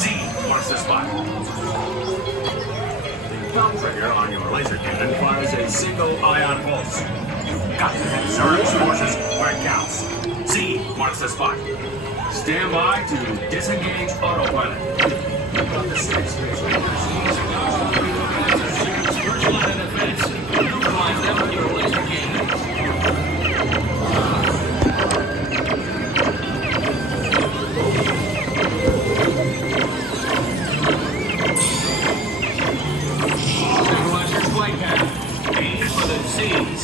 Z marks the spot. The thumb trigger on your laser cannon fires a single ion pulse. You've got to hit Zurg's forces where it counts. Z marks the spot. Stand by to disengage autopilot. From the 6, first line of defense. Neutralize them with your laser cannons. Neutralize your flight path. Aim for the Z's.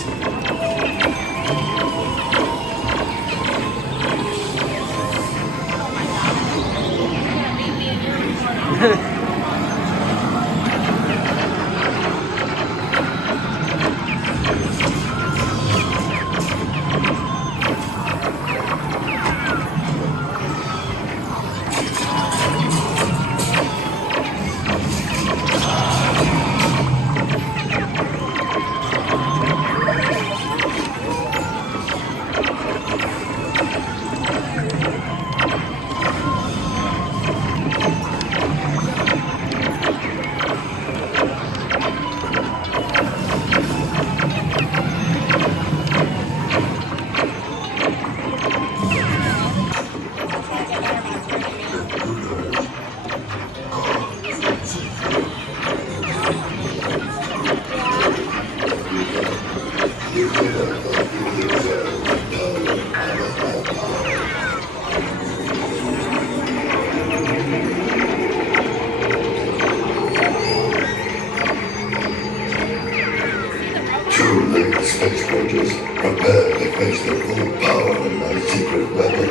Space Rangers, prepare to face the full power of my secret weapon.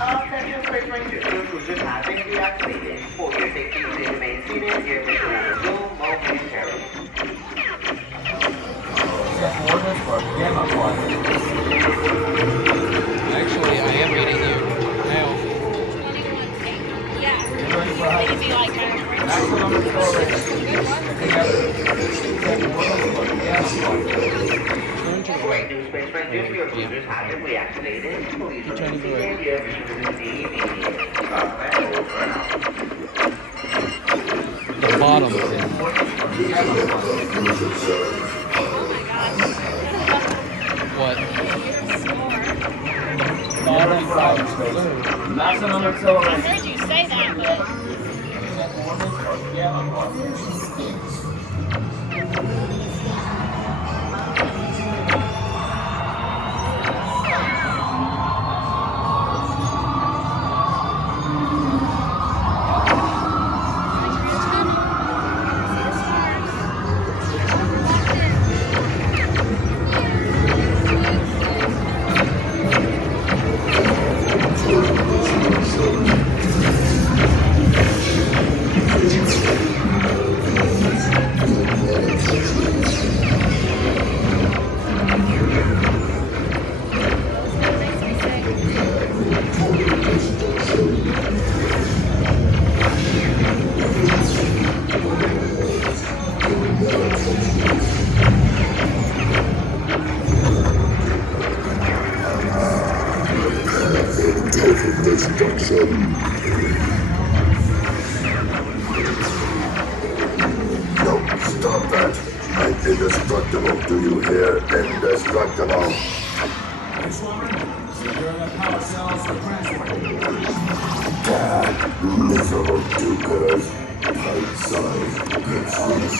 All Central Space Rangers cruisers have been deactivated. For your safety, please remain seated. Your mission will resume momentarily. Actually, I am meeting you now. Yeah. Maybe like Turn to the right. New Space Rangers, your cruisers have been reactivated. Please Keep turning to the remain right. seated. Your mission will resume immediately. The bottom thing. What? Maximum acceleration. I heard you say that, but... Destruction. No, stop that. I'm indestructible. Do you hear? Indestructible. God, miserable do-gooders. Bite-sized pixels.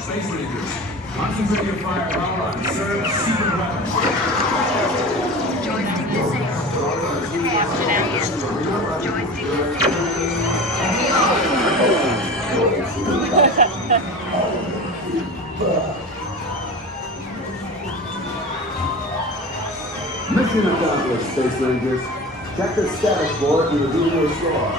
Space Rangers, concentrate your firepower on Zurg's secret weapon. Mission accomplished, Space Rangers. Check the status board to reveal your score.